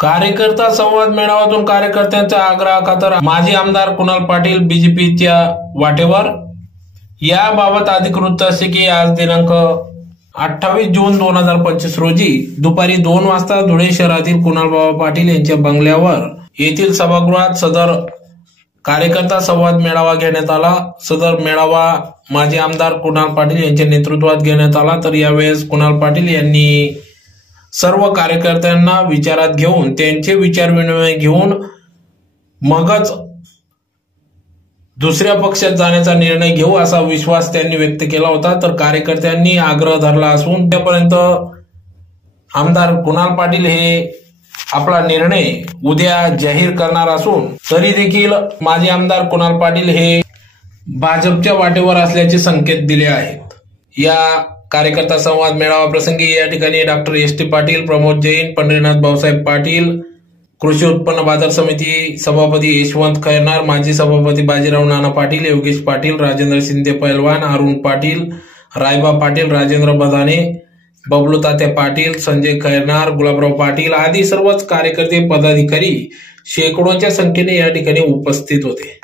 कार्यकर्ता संवाद मेळाव्यातून कार्यकर्त्यांच्या आग्रहाखातर माजी आमदार कुणाल पाटील बीजेपीच्या वाटेवर। याबाबत अधिकृत वृत्त असे की आज दिनांक 28 जून 2025 रोजी दुपारी 2 वाजता धुळे शहरातील कुणालबाबा पाटील यांच्या बंगल्यावर येथील सभागृहात सदर कार्यकर्ता संवाद मेळावा घेण्यात आला। सदर मेळावा माजी आमदार कुणाल पाटील यांच्या नेतृत्वात घेण्यात आला। तर यावेळेस कुणाल पाटील यांनी सर्व कार्यकर्त्यांना विचारात घेऊन त्यांचे विचार विनिमय घेऊन मगच दुसऱ्या पक्षात जाण्याचा निर्णय घेऊ असा विश्वास त्यांनी व्यक्त केला होता। तर कार्यकर्त्यांनी आग्रह धरला असून त्यापर्यंत आमदार कुणाल पाटील हे आपला निर्णय उद्या जाहीर करणार असून तरी देखील माजी आमदार कुणाल पाटील हे भाजपच्या वाटेवर असल्याचे संकेत दिले आहेत। या कार्यकर्ता संवाद मेळावा प्रसंगी या ठिकाणी डॉक्टर एस.टी. पाटील, प्रमोद जैन, पंढरीनाथ भाऊसाहेब पाटील, कृषी उत्पन्न बाजार समिती सभापती यशवंत खैरनार, माजी सभापती बाजीराव नाना पाटील, योगेश पाटील, राजेंद्र शिंदे पैलवान, अरुण पाटील, रायबा पाटील, राजेंद्र बदाने, बबलू तात्या पाटील, संजय खैरनार, गुलाबराव पाटील आदी सर्वच कार्यकर्ते पदाधिकारी शेकडोंच्या संख्येने या ठिकाणी उपस्थित होते।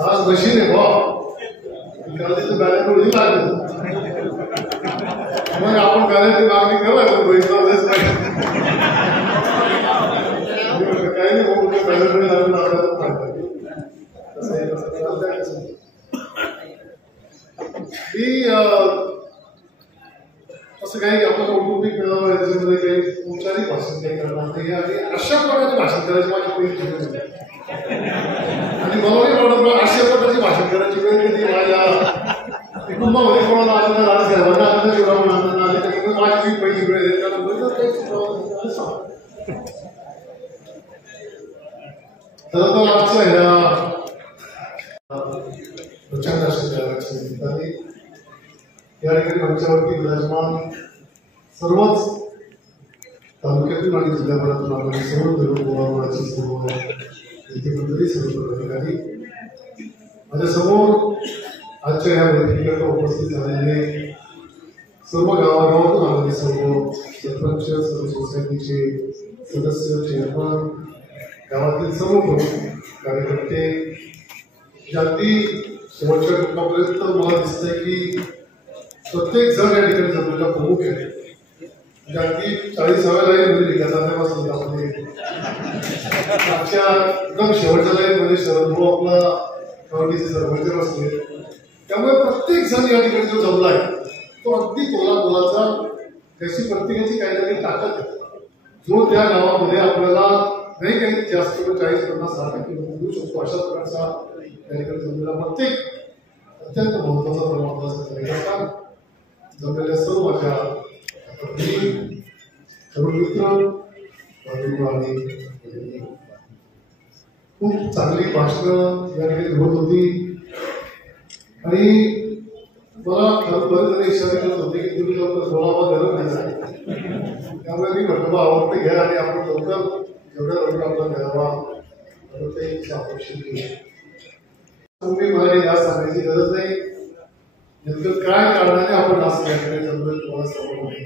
आज मशीन आहे मग आपण बॅलेटची मागणी करायला काही असं काही आपण कौटुंबिक मेळावा याच्यामध्ये काही औपचारिक भाषण काही करणार नाही आणि अशा प्रकारचे भाषण करायची माझी पहिली ठिकाण आणि मलाही वाटत अशा प्रकारची भाषण करायची वेळ कधी माझ्या कुटुंबामध्ये कोणाला आनंद राजसाहेबांना आनंद शिवराम आनंद आले त्याच्यामुळे माझी पहिली वेळ आहे खरं तर आजच्या ह्या प्रचंड अशा या ठिकाणी आमच्यावरती विराजमान सर्वच तालुक्यातून आणि जिल्ह्याभरातून आलेले सर्व धर्मगुरूची सर्व इथे मंडळी सर्व पदाधिकारी माझ्यासमोर आजच्या या बैठकीला उपस्थित झालेले सर्व गावागावातून आलेले सर्व सरपंच, सर्व सोसायटीचे सदस्य, चेअरमन, गावातील सर्व प्रमुख कार्यकर्ते, जाती शेवटच्या टप्प्यापर्यंत मला दिसतंय की प्रत्येक जण या ठिकाणी जमलेला प्रमुख आहे. म्हणजे अगदी 40व्या लाईनमध्ये विकासापासून मागच्या एकदम शेवटच्या लाईनमध्ये शरद भाऊ आपला सरपंच असले. त्यामुळे प्रत्येक जण या ठिकाणी जो जमला आहे तो अगदी तोलाचा त्याची प्रत्येकाची काही ना काही ताकद आहे. जो त्या गावामध्ये आपल्याला नाही काही जास्त 40-50-60% लोक देऊ शकतो अशा प्रकारचा त्या ठिकाणी जमलेला प्रत्येक अत्यंत महत्वाचा प्रमाणात जमलेल्या सर्व माझ्या तरुण मित्र आणि खूप चांगली भाषणं या ठिकाणी होत होती. आणि मला खरोखर इशारा करत होते की तुम्ही लवकर बोलावा गरज नाही. त्यामुळे मी म्हटलं आवडते घ्या आणि आपण लवकर जेवढ्या लवकर आपला घ्यावा ते अपेक्षित केली. तुम्ही मला जास्त सांगायची गरज नाही. नेमकं काय कारणाने आपण आज या ठिकाणी जमलोय तुम्हाला समोर नाही.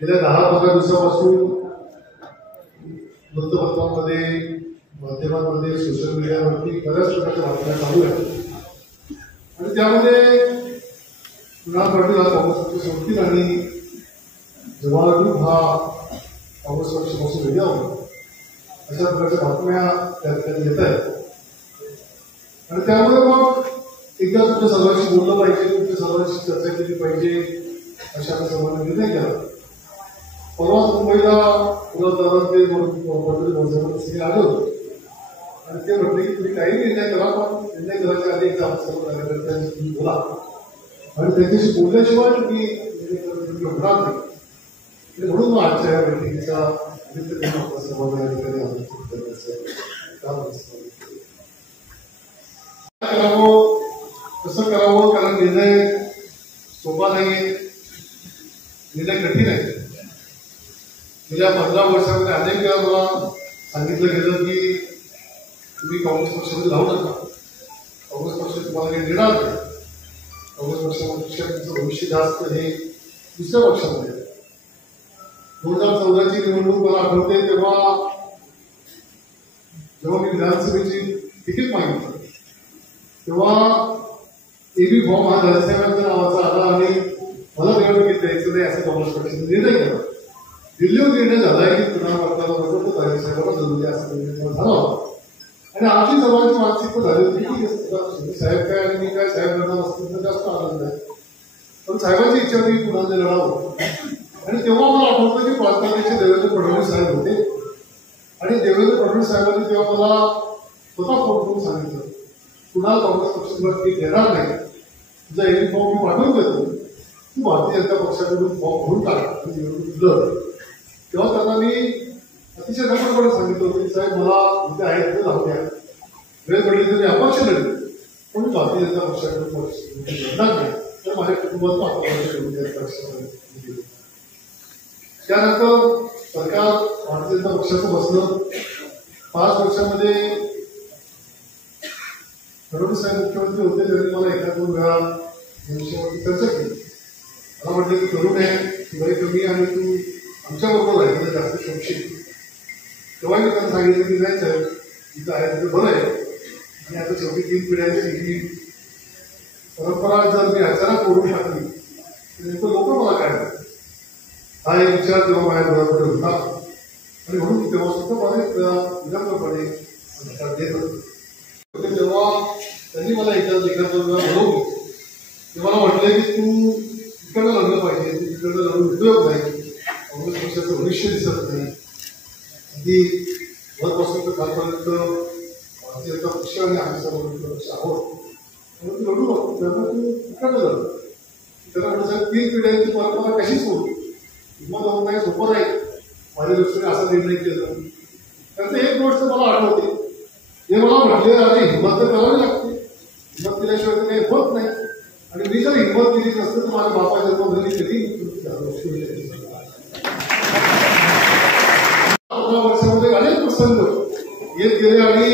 गेल्या 10-15 दिवसापासून वृत्तपत्रांमध्ये माध्यमांमध्ये सोशल मीडियावरती बऱ्याच प्रकारच्या बातम्या चालू आहेत आणि त्यामध्ये कुणाल पाटील हा काँग्रेस पक्ष सोडतील आणि जवाहर ग्रुप हा काँग्रेस पक्षापासून वेगळा होता अशा प्रकारच्या बातम्या त्या ठिकाणी येत आहेत. आणि त्यामुळे मग एकदा तुमच्या सर्वांशी बोललं पाहिजे, तुमच्या सर्वांशी चर्चा केली पाहिजे अशा सर्वांनी निर्णय केला. परवा मुंबईला पुण्यात पटेल आले होते आणि ते म्हटले की तुम्ही काही निर्णय करा पण निर्णय करायच्या आधी एकदा सर्व कार्यकर्त्यांशी तुम्ही बोला आणि त्यांच्याशी बोलल्याशिवाय तुम्ही होणार नाही. म्हणून मग आजच्या या बैठकीचा सर्वांना या ठिकाणी आमंत्रित करण्याचं काम करावं, कसं करावं, कारण निर्णय सोपा नाही, निर्णय कठीण आहे. गेल्या 15 वर्षामध्ये अनेक वेळा मला सांगितलं गेलं की तुम्ही काँग्रेस पक्षामध्ये राहू नका, काँग्रेस पक्ष तुम्हाला काही देणार नाही, काँग्रेस पक्षापेक्षा तुमचं भविष्य जास्त हे दुसऱ्या पक्षामध्ये. 2014ची निवडणूक मला आठवते जेव्हा मी विधानसभेची तिकीट मागितलं तेव्हा एबी फॉर्म हा धनसाहेबांच्या नावाचा आला आणि मला निवडणुकीत द्यायचं नाही असं काँग्रेस पक्षाने निर्णय केला. दिल्लीवर निर्णय झालाय की कुणाल पाटलाबरोबर तो धनसाहेबांना जरुरी असा निर्णय झाला होता आणि आमची सर्वांची मानसिकता झाली होती की साहेब काय आणि मी काय साहेब लढणार असतील तर जास्त आनंद आहे. पण साहेबांची इच्छा होती की कुणाला लढावं आणि तेव्हा मला आठवतं की पालकमंत्रीचे देवेंद्र फडणवीस साहेब होते आणि देवेंद्र फडणवीस साहेबांनी तेव्हा मला स्वतः फोन करून सांगितलं कुणाल काँग्रेस पक्षाला तिकीट देणार नाही, तुझा एबी फॉर्म मी पाठवून देतो, तू भारतीय जनता पक्षाकडून फॉर्म भरून टाक निवडणूक. तेव्हा त्यांना मी अतिशय नम्रपणे सांगितलं होतं की साहेब मला इथे आहेत ते राहू द्या, वेळ पडली तर मी अपक्ष लढेल पण मी भारतीय जनता पक्षाकडून लढणार नाही तर माझ्या कुटुंबात त्यानंतर सरकार भारतीय जनता पक्षाचं बसलं. 5 वर्षामध्ये फडणवीस साहेब मुख्यमंत्री होते त्यांनी मला 1-2 वेळा या विषयावरती चर्चा केली. मला म्हटलं की तरुण आहे, तू वय कमी आणि तू आमच्याबरोबर राहिलं जास्त शोधशील. तेव्हा मी त्यांना सांगितलं की नाही साहेब तिथं आहे तिथं बरं आहे आणि आता शेवटी 3 पिढ्यांची ही परंपरा जर मी अचानक ओढून टाकली तर नेमकं लोक मला काय करतात हा एक विचार तेव्हा माझ्या डोळ्याकडे होता आणि म्हणून तेव्हा सुद्धा मला विनम्रपणे देत होते. जेव्हा त्यांनी मला एकदा बोलवलं ते मला म्हटले की तू इकडनं लढलं पाहिजे, तू इकडनं लढून उपयोग नाही, काँग्रेस पक्षाचं भविष्य दिसत नाही, अगदी वरपासून तर कालपर्यंत भारतीय जनता पक्ष आणि आम्ही सर्व पक्ष आहोत म्हणून तू लढू नको, त्यामुळे तू इकडनं लढ. त्याला म्हटलं साहेब 3 पिढ्यांची परंपरा कशी सोडू, हिंमत होत नाही, सोपं नाही. माझ्या दृष्टीने असा निर्णय केला. त्याचं एक गोष्ट मला आठवते, हे मला म्हटले अरे हिंमत तर करावी लागते, हिंमत केल्याशिवाय तर काही होत नाही आणि मी जर हिंमत केली नसतं तर माझ्या बापाच्या जन्मधनी कधी 15 वर्षामध्ये अनेक प्रसंग येत गेले आणि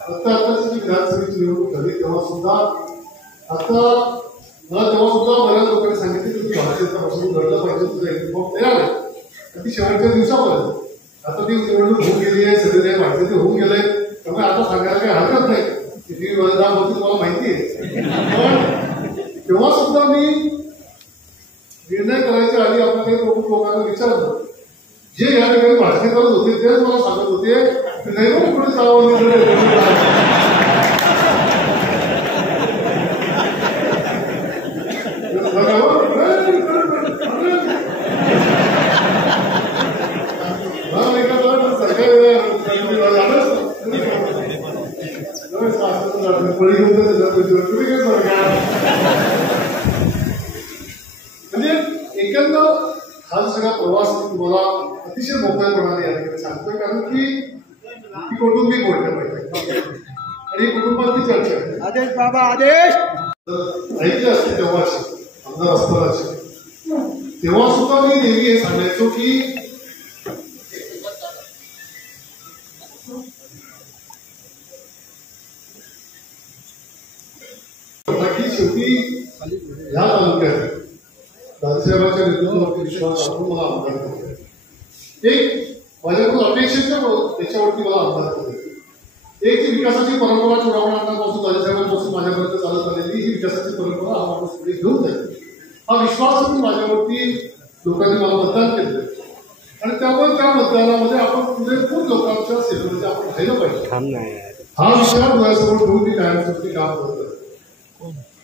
आताची विधानसभेची निवडणूक झाली तेव्हा सुद्धा बऱ्याच लोकांनी सांगितले की तू भारतीय जनता पक्षातून लढलं पाहिजे, तुझा एबी फॉर्म तयार आहे. आणि ती शेवटच्या दिवसापर्यंत आता ती निवडणूक होऊन गेली आहे, सगळे काही माहिती ते होऊन गेले त्यामुळे आता सांगायला काही हरकत नाही. किती बलिदान होती तुम्हाला माहिती आहे. पण तेव्हा सुद्धा मी निर्णय करायच्या आधी आपण काही प्रमुख लोकांना विचारलं. जे या ठिकाणी भाषण करत होते तेच मला सांगत होते की नाही मग पुढे जावं. म्हणजे एकंदर हा सगळा प्रवास तुम्हाला अतिशय मोकळेपणाने या ठिकाणी सांगतोय, कारण की ही कौटुंबिक गोष्ट पाहिजे आणि कुटुंबातली चर्चा आहे. आदेश बाबा आदेश ऐकले असते तेव्हाची आमदार असतानाची, तेव्हा सुद्धा मी नेहमी हे सांगायचो की शेवटी या तालुक्यात दादासाहेबांच्या नेतृत्वावरती विश्वास टाकून मला आमदार केले. एक माझ्याकडून अपेक्षित त्याच्यावरती मला आमदार केले. एक ही विकासाची परंपरा चुडावणाऱ्यांपासून दादासाहेबांपासून माझ्यापर्यंत चालत आलेली ही विकासाची परंपरा हा माणूस पुढे घेऊन जाईल हा विश्वास माझ्यावरती लोकांनी मला मतदान केलं आणि त्यामुळे त्या मतदानामध्ये आपण पुढे खूप लोकांच्या सेवेमध्ये आपण राहिलं पाहिजे हा विचार डोळ्यासमोर ठेवून मी कायमस्वरूपी काम करतो.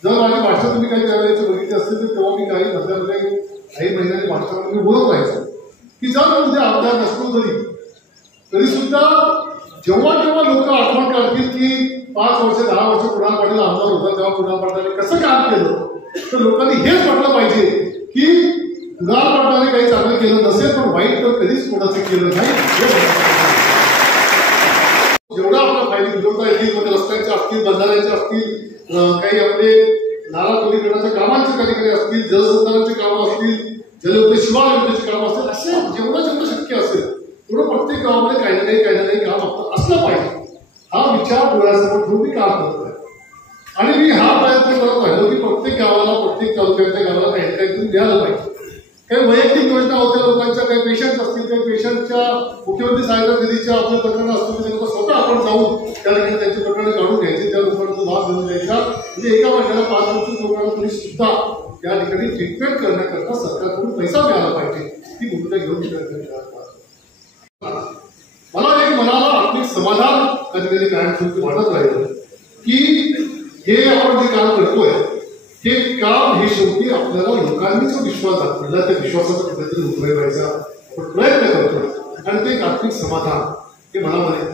जर माझी भाषा तुम्ही काही त्यावेळेस बघितली असतील तर तेव्हा मी काही मध्यामध्ये काही महिन्यांनी भाषणामध्ये मी बोलत राहायचो की जर म्हणजे आमदार नसतो तरी सुद्धा जेव्हा जेव्हा लोक आठवण काढतील की 5 वर्ष 10 वर्ष कुणाल पाटील आमदार होता तेव्हा कुणाल पाटलांनी कसं काम केलं तर लोकांनी हेच म्हटलं पाहिजे की कुणाल पाटलांनी काही चांगलं केलं नसेल पण वाईट तर कधीच कोणाचं केलं नाही. जेवढा आपला फायदे उद्योगता येतील म्हणजे रस्त्यांच्या असतील, बंधाऱ्यांच्या असतील, काही आपले नाला खोलीकरणाच्या कामांचे कधी असतील, जलसंधारणाची कामं असतील, जलयुक्त शिवार योजनेची कामं असतील, असे जेवढं शक्य असेल तेवढं प्रत्येक गावामध्ये काही ना काही काम आपलं असलं पाहिजे हा विचार डोळ्यासमोर ठेवून मी काम करत आहे. आणि मी हा प्रयत्न करत राहिलो की प्रत्येक गावाला प्रत्येक तालुक्याच्या गावाला काही ना काहीतरी द्यायला पाहिजे. काही वैयक्तिक योजना होत्या लोकांच्या, काही पेशंट असतील, काही पेशंटच्या मुख्यमंत्री सहायता निधीच्या आपल्या प्रकरणं असतील त्यांना स्वतः आपण जाऊन त्या ठिकाणी त्यांची प्रकरणं काढून घ्यायची, त्या लोकांचा लाभ घेऊन द्यायचा. म्हणजे एका महिन्याला 5-25 लोकांना तरी सुद्धा त्या ठिकाणी ट्रीटमेंट करण्याकरता सरकारकडून पैसा मिळाला पाहिजे ही भूमिका घेऊन मला एक मनाला आत्मिक समाधान कधी कधी कायमस्वरूपी वाटत राहिलं की हे आपण जे काम करतोय हे काम हे शेवटी आपल्याला लोकांनी जो विश्वास दाखवला त्या विश्वासाचा कुठेतरी उतरवायचा आपण प्रयत्न करतोय आणि ते एक आत्मिक समाधान हे मला म्हणे.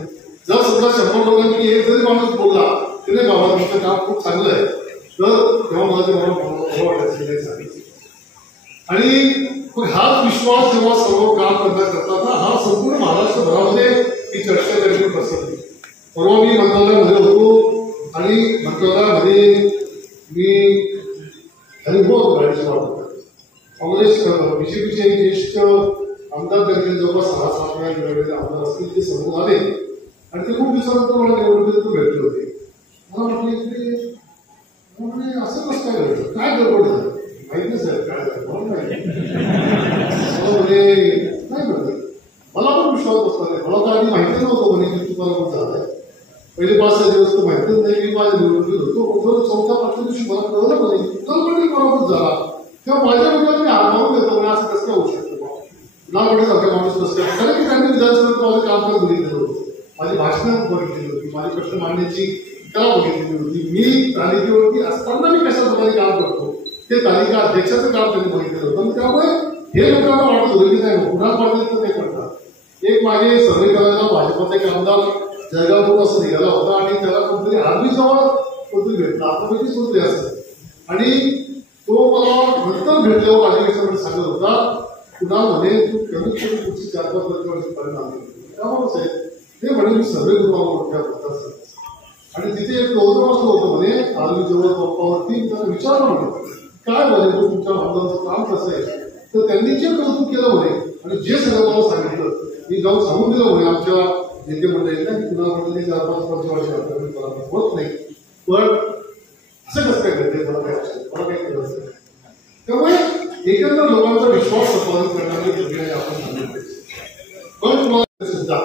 जर समजा 100 लोकांनी एक जरी माणूस बोलला की नाही बाबा तुमचं काम खूप चांगलं आहे तर तेव्हा मला ते मला वाटायचं. आणि हाच विश्वास जेव्हा सर्व काम करता हा संपूर्ण महाराष्ट्रभरामध्ये ही चर्चा देखील पसरली. परवा मी मंत्रालयामध्ये होतो आणि मंत्रालयामध्ये मी होतो गाडीच्या वाटत काँग्रेस बीजेपीचे ज्येष्ठ आमदार त्यांनी जवळपास 6-7 वेळा निवडलेले आमदार असतील ते समोर आले आणि ते खूप दिवसानंतर मला निवडणुकीत भेटले होते. मला म्हटलं इकडे असं कसं काय घडलं, काय गडबड झालं माहित नाही साहेब काय झालं नाही म्हटलं. मला पण विश्वास बसला नाही. मला तर आधी माहितीच नव्हतं म्हणे की तुम्हाला कोण झालंय. पहिले 5-6 दिवस तर माहितीच नाही मी माझ्या निवडणुकीत होतो. 4-5 दिवशी मला कळलं म्हणे बरोबर झाला तेव्हा माझ्या डोक्यात मी आरमावून देतो म्हणजे असं कसं काय होऊ शकतो नावडे सारखा माणूस कसं काय. कारण की त्यांनी विधानसभेत माझं काम पण बघितलेलं होतं, माझी भाषणं बघितलेली होती, माझी प्रश्न मांडण्याची कला बघितलेली होती. मी तालिकेवरती असताना मी कशा प्रकारे काम करतो ते तालिका अध्यक्षाचं काम त्यांनी बघितलेलं होतं. त्यामुळे हे लोकांना वाटत होतं की नाही कुणाल पाटील तर ते करतात. एक मागे सर्वे करायला भाजपचा एक आमदार जळगावकडून असं निघाला होता आणि त्याला कोणतरी आर्मीजवळ कोणतरी भेटला आत्मपैकीच कोणतरी असत आणि तो मला नंतर भेटल्यावर माझ्या सांगत होता कुणाल म्हणे तू कमीत कमी पुढची 4-5 वर्षापर्यंत आली त्यामुळेच आहे ते म्हणे मी सर्वे करून त्या पत्राचा आणि तिथे एक गौरव असं होतं म्हणे आर्मीजवळ पंपावरती त्याला विचारलं म्हणे काय म्हणे तू तुमच्या आमदाराचं काम कसं आहे तर त्यांनी जे कौतुक केलं म्हणे आणि जे सगळं मला सांगितलं मी जाऊन सांगून दिलं म्हणे आमच्या नेते मंडळींना की कुणाल पाटील 4-5 वर्ष होत नाही पण असं कसं काय घडते मला काही केलं असेल. त्यामुळे एकंदर लोकांचा विश्वास संपादन करणारी प्रक्रिया आपण सांगितली. पण तुम्हाला सुद्धा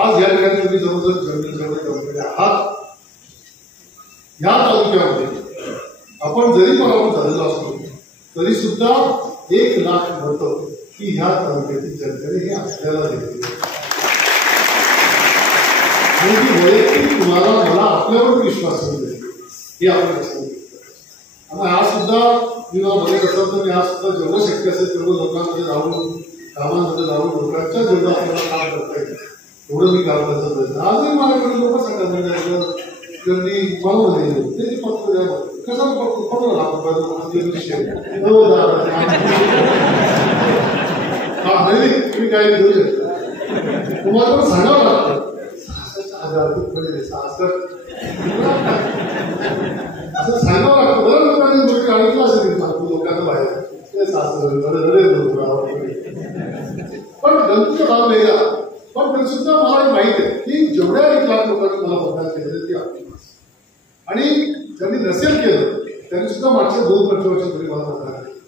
आज या ठिकाणी तुम्ही जवळजवळ जमिनीजवळ आहात तालुक्यामध्ये आपण जरी पराभूत झालेलो असलो तरी सुद्धा 1 लाख मतं ही ह्या तालुक्यातील जनतेने हे आपल्याला दिली. वैयक्तिक तुम्हाला मला आपल्यावर विश्वास मिळेल हे आपण लक्षात घेतलं. आणि आज सुद्धा मी मला बघत असेल तर मी आज सुद्धा जेवढं शक्य असेल तेवढं लोकांमध्ये जाऊन कामांमध्ये जाऊन लोकांच्या जेवढं आपल्याला काम करता येईल तेवढं मी काम करत प्रयत्न. आजही माझ्याकडे लोक सांगतात म्हणजे त्यांनी मला ते पत्र कसा पत्र तुम्ही काय घेऊ शकता तुम्हाला पण सांगावं लागतं. 6,000 असं सांगावं लागतं. बरं लोकांनी गोष्टी ऐकलं असेल लोकांना बाहेर पण गणपतीचा भाग वेगळा. पण तरी सुद्धा मला माहिती आहे की जेवढ्या 1 लाख लोकांनी मला मतदान केलेलं ती आपली आणि ज्यांनी नसेल केलं त्यांनी सुद्धा मागच्या 2 वर्षाच्या तरी मला मतदान केलं.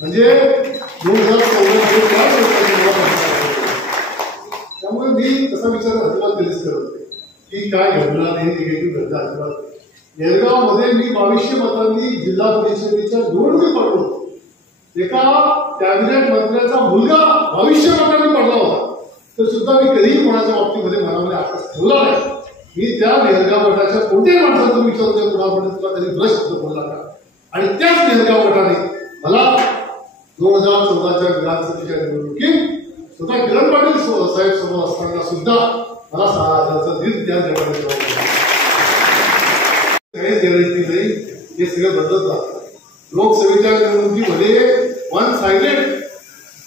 म्हणजे 2014 त्यामुळे मी तसा विचार अजिबात कधीच करत नाही की काय घडणार नाही निगेटिव्ह घडणार अजिबात. येरगावमध्ये मी 2200 मतांनी जिल्हा परिषदेच्या निवडणुकीत पडलो. एका कॅबिनेट मंत्र्याचा मुलगा 2200 मतांनी पडला होता तर सुद्धा मी कधीही कोणाच्या बाबतीमध्ये मनामध्ये आकाश ठेवला नाही. मी त्या नेरगाव गटाच्या कोणत्याही माणसाला विचारतो कुणापर्यंत तुला कधी ब्रश शब्द बोलला का आणि त्याच नेरगाव गटाने मला 2014च्या विधानसभेच्या निवडणुकीत स्वतः किरण पाटील साहेब समोर असताना सुद्धा मला 6,000चं दीड त्या जगाने गॅरंटी नाही. हे सगळं बदलत राहतं. लोकसभेच्या निवडणुकीमध्ये 1 साइडेड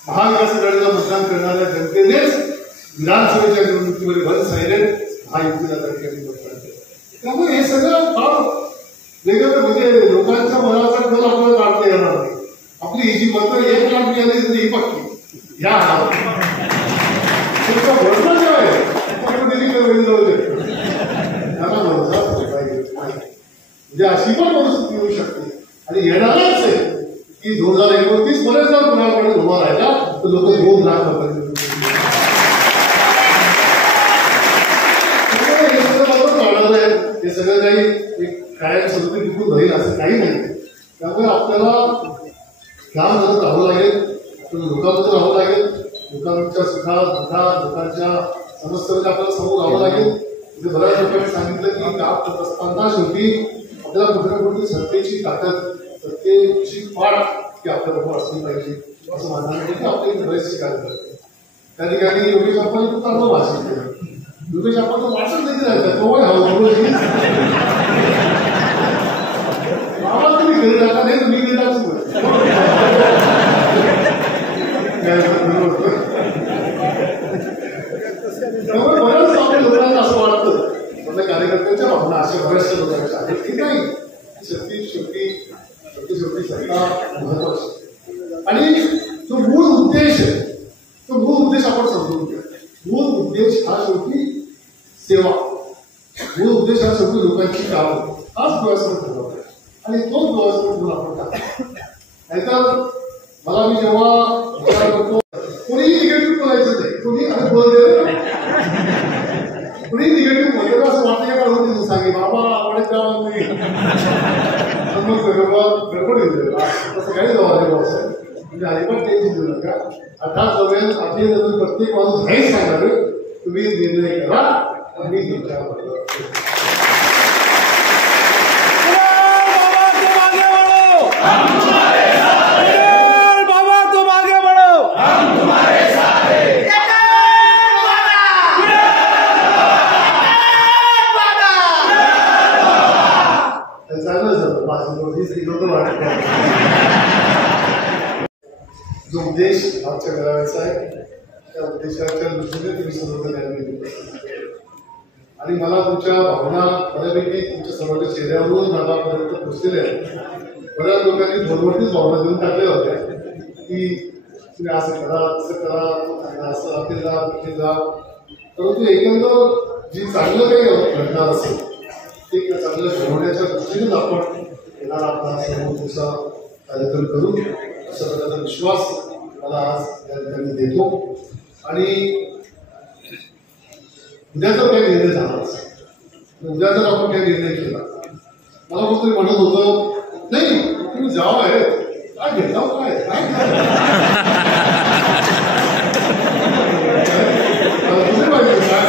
महाविकास आघाडीला मतदान करणाऱ्या जनतेनेच विधानसभेच्या निवडणुकीमध्ये 1 साइडेड महायुतीला मतदान केलं. त्यामुळे हे सगळं फार वेगवेगळं म्हणजे लोकांच्या मनाचा कल आपल्याला काढता येणार नाही. आपली ही जी मतं 1 लाख मिळाली तर ही पक्की या भरोसा जेव्हा आहे म्हणजे अशी पण परिस्थिती येऊ शकते आणि येणारच आहे की 2029 पर्यंत जर कुणाकडे उभा राहिला तर लोक 2 लाख हे सगळं चालणार आहे. हे सगळं काही कायमस्वरूपी टिकून राहील असं काही नाही. त्यामुळे आपल्याला ध्यान करत राहावं लागेल. आपल्याला लोकांमध्ये राहावं लागेल. लोकांच्या सुखात दुःखात लोकांच्या समस्येमध्ये आपल्याला समोर राहावं लागेल. म्हणजे बऱ्याच लोकांनी सांगितलं की काम करत असताना शेवटी आपल्याला कुठे ना कुठे सत्तेची ताकद सत्तेची पाठ की आपल्याबरोबर असली पाहिजे असं म्हणण्यासाठी आपले बरेचसे कार्य करते. त्या ठिकाणी योगेश आपण चांगलं भाषण केलं. योगेश आपण वाचन देखील राहतात आम्हाला तुम्ही घरी राहता नाही तुम्ही घरी राहतो त्यामुळे बऱ्याच आपल्या लोकांना असं वाटतं आपल्या कार्यकर्त्यांच्या भावना अशा बऱ्याचशा लोकांच्या आहेत की नाही शेवटी सत्ता महत्वाची आणि जो मूळ उद्देश आहे तो मूळ उद्देश आपण समजून घ्या. मूळ उद्देश हा शेवटी सेवा. मूळ उद्देश हा शेवटी लोकांची काम हाच डोळ्यासमोर ठरवला आणि तोच डोळ्यासमोर म्हणून आपण टाकतो. नाहीतर मला मी जेव्हा विचार करतो कोणीही निगेटिव्ह बोलायचं नाही. कोणी आणि बोलते कोणी निगेटिव्ह बोलतो असं वाटतं का होती सांगे बाबा आवडत गडबड येईल तसं काही जबाबदारी असं म्हणजे अजिबात टेन्शन देऊ नका. आता जमेल आपली प्रत्येक माणूस नाही सांगावे तुम्ही निर्णय करा आणि तुमच्या जो उद्देश आमच्या करायचा आहे त्या उद्देशाच्या दृष्टीने तुम्ही सर्वजण आणि मला तुमच्या भावना बऱ्यापैकी तुमच्या सर्वांच्या चेहऱ्यावरून दादापर्यंत पोचलेल्या आहेत. बऱ्याच लोकांनी भरभरतीच भावना देऊन टाकल्या होत्या की तुम्ही असं करा तसं करा असं आपल्याला परंतु एकंदर जी चांगलं काही घडणार असेल ते चांगलं घडवण्याच्या दृष्टीनेच आपण येणार आपला सर्व तुमचा कार्यक्रम करू अशा प्रकारचा विश्वास मला आज या ठिकाणी देतो. आणि उद्या जर काही निर्णय झाला असेल उद्या जर आपण काही निर्णय केला मला कोणतरी म्हणत होतं नाही तुम्ही जाव आहे काय घेता काय तुझे पाहिजे काय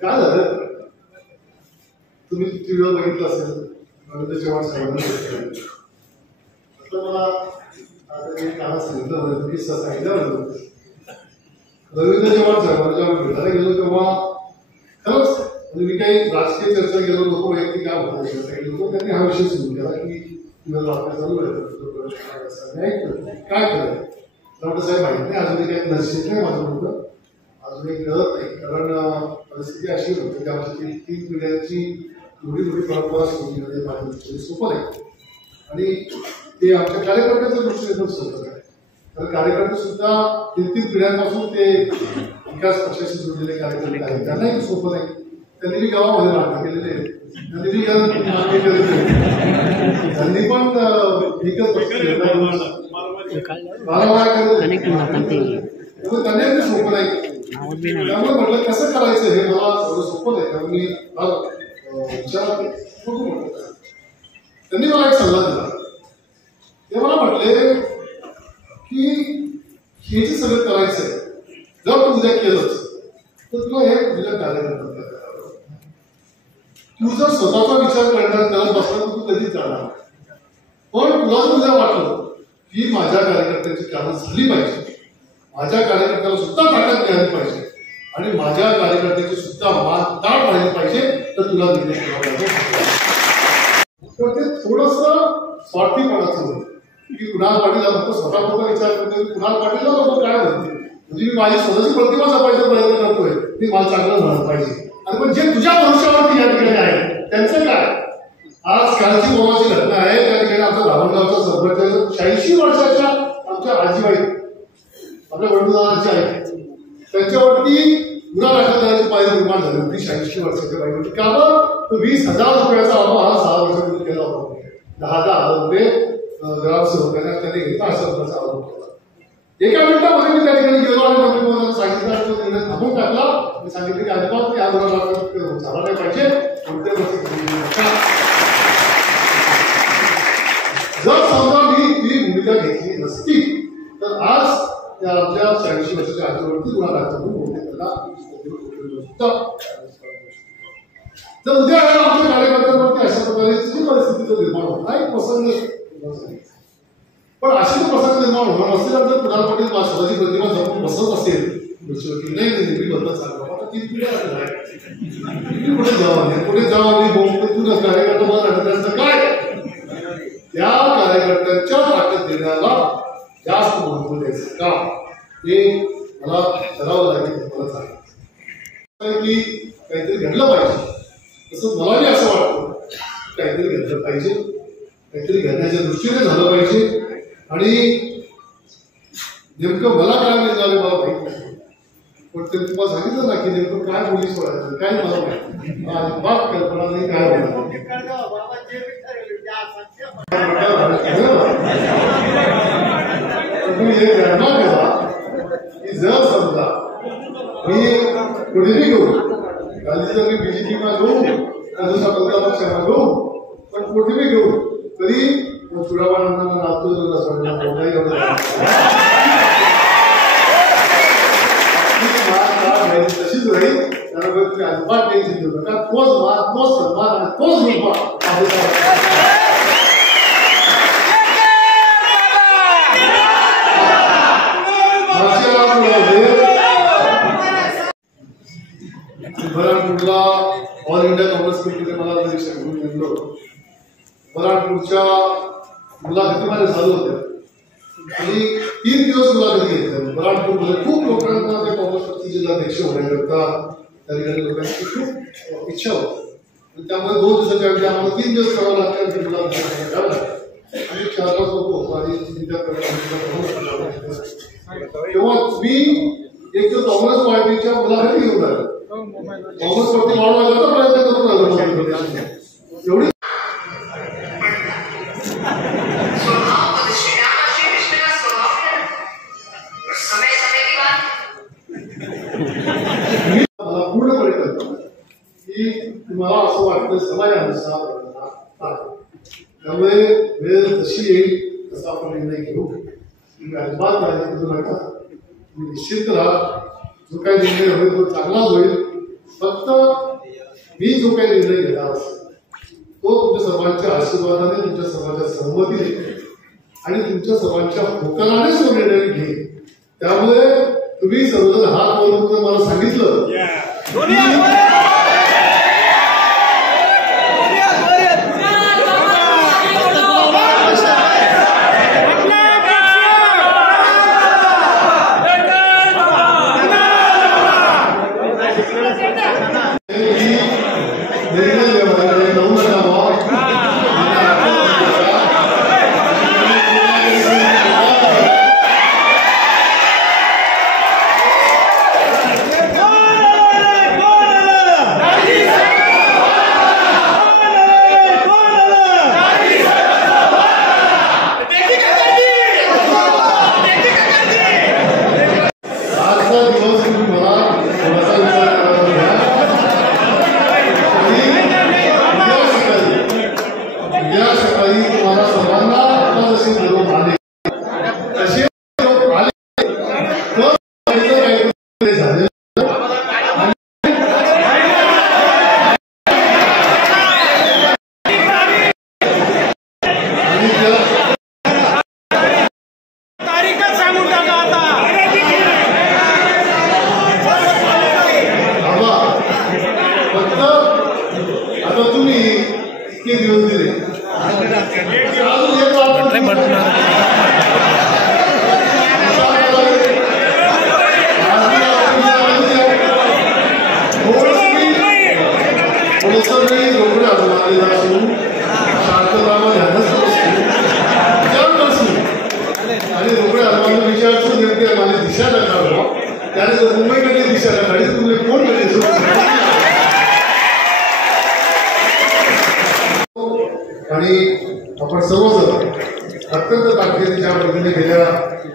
काय झालं तुम्ही टीव्हीवर बघितलं असेल रवींद्र चव्हाण साहेबांना मला आता सांगितलं किस्सा सांगितलं रवींद्र चव्हाण साहेबांना जेव्हा भेटायला गेलो तेव्हा खरंच म्हणजे मी काही राजकीय चर्चा केलो नको वैयक्तिक काय होतं चर्चा केली होतो त्यांनी हा विषय सुरू केला की चालू आहे काय करायचं डॉक्टर साहेब माहित नाही अजूनही काही नशीब नाही माझं होतं अजूनही कळत नाही कारण परिस्थिती अशी होती की आमची 3 पिढ्यांची एवढी मोठी परंपरा सुरू केली माझ्या सोपं नाही आणि ते आमच्या कार्यकर्त्याच्या दृष्टीने पण सोपं आहे कारण कार्यकर्ते सुद्धा 3 पिढ्यांपासून ते विकास पक्षाशी जोडलेले कार्यकर्ते आहेत त्यांनाही सोपं नाही त्यांनी मी गावामध्ये नाटक केलेले आहेत त्यांनी मी मागणी केलेली त्यांनी पण एकच त्यांनी सोपं नाही त्यामुळे म्हटलं कसं करायचं हे मला सोपं नाही कारण मी विचार त्यांनी मला एक सल्ला दिला ते मला म्हटले की हे जे सगळं करायचंय जर तू उद्या केलंच तर तुला हे तुझ्या कार्यकर्त्यांना तू जर स्वतःचा विचार करत बसला तर तू कधीच जाणार पण तुला जर उद्या वाटलं की माझ्या कार्यकर्त्यांची कामं झाली पाहिजे माझ्या कार्यकर्त्याला सुद्धा ताकद मिळाली पाहिजे आणि माझ्या कार्यकर्त्याची सुद्धा मान ताट वाढली पाहिजे तर तुला निर्णय करावा लागेल तर ते थोडस स्वार्थीपणाचं होतं की कुणाल पाटील फक्त स्वतःचा विचार करतो कुणाल पाटीलला लोक काय म्हणते म्हणजे मी माझी स्वतःची प्रतिमा जपायचा प्रयत्न करतोय की मला चांगलं झालं पाहिजे आणि पण जे तुझ्या भविष्यावरती या ठिकाणी आहे त्यांचं काय आज कालची मोमाची घटना आहे त्या ठिकाणी आमच्या धामणगावच्या सरपंच 86 वर्षाच्या आमच्या आजीबाई आपल्या वडीलदारांची आहे त्यांच्यावरती गुन्हा दाखल करण्याची पायरी निर्माण झाली होती 86 वर्षाच्या बाईवरती का तर 20,000 रुपयाचा अभाव हा 6 वर्षापूर्वी केला होता 10,000 रुपये ग्रामसेवकांना त्यांनी घेतला असा प्रकारचा आरोप केला एका मिनिटामध्ये मी त्या ठिकाणी गेलो आणि मंत्रिमंडळाला सांगितलं तो निर्णय थांबवून टाकला मी सांगितलं की अजिबात या गुन्हा झाला नाही पाहिजे कोणत्या गोष्टी जर समजा मी ती भूमिका घेतली नसती तर आज त्या आमच्या 86 वर्षाच्या आजीवरती गुन्हा दाखल करून मोठे त्याला तर उद्या आमच्या कार्यकर्त्यांवरती अशा प्रकारची परिस्थितीचं निर्माण होत नाही प्रसंग पण अशी प्रसंग निर्माण होणार नसेल जर कुणाल पाटील स्वतःची प्रतिमा जपून बसत असेल नाही मी बदलत सांगा आता 3 पिढ्या पुढे जावं तू कार्यकर्ता मला त्यांचं काय त्या कार्यकर्त्यांच्या ताकद देण्याला जास्त महत्व द्यायचं का हे मला ठरावं लागेल मला सांगितलं की काहीतरी घडलं पाहिजे तसं मलाही असं वाटतं काहीतरी घडलं पाहिजे काहीतरी घडण्याच्या दृष्टीने झालं पाहिजे आणि नेमकं मला काय मिळणार आहे मला माहित नाही पण ते तुम्हाला सांगितलं ना की नेमकं काय बोली सोडायचं काय मला माहिती अजिबात कल्पना नाही काय होणार तुम्ही हे गणना करा की जर समजा मी कुठेही घेऊ काली जर मी बीजेपीला घेऊ दुसरा कोणत्या पक्षाला घेऊ पण कुठेही घेऊ तरी चुडावाडांना तशीच राहील त्यामुळे तुम्ही अजिबात टेन्शन घेऊ नका तोच मान तोच सन्मान आणि तोच बराणपूरला ऑल इंडिया काँग्रेस कमिटीने मला निरीक्षण घेऊन गेलो बराणपूरच्या मुलाखती माझ्या चालू होत्या आणि 3 दिवस मुलाखती घेतल्या बराणपूरमध्ये खूप लोकांना त्या काँग्रेस पक्षाचे जिल्हाध्यक्ष होण्याकरता त्या ठिकाणी लोकांची खूप इच्छा होती त्यामुळे 2 दिवसाच्या वेळी आम्हाला 3 दिवस करावं लागतं मुलाखती आणि 4-5 लोक होतो आणि तेव्हा मी एक दिवस काँग्रेस पार्टीच्या मुलाखती घेऊन आलो काँग्रेस पार्टी वाढवायचा प्रयत्न करून राहिलो एवढी आपल्या समाजानुसार त्यामुळे वेळ जशी येईल तसा आपण निर्णय घेऊ. तुम्ही अजिबात काळजी करू नका. तुम्ही निश्चित राहा. जो काही निर्णय होईल तो चांगलाच होईल. फक्त मी जो काही निर्णय घेणार तो तुमच्या सर्वांच्या आशीर्वादाने, तुमच्या सर्वांच्या सहमतीने आणि तुमच्या सर्वांच्या होकारानेच तो निर्णय घेईल. त्यामुळे तुम्ही सर्वजण हात वरून मला सांगितलं आणि आपण सर्वजण अत्यंत ताकदीच्या पद्धतीने गेल्या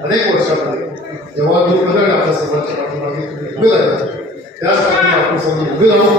अनेक वर्षामध्ये जेव्हा जो बदल आपल्या सर्वांच्या पाठीमागे उभे राहिला त्यासाठी आपण समोर उभे राहू.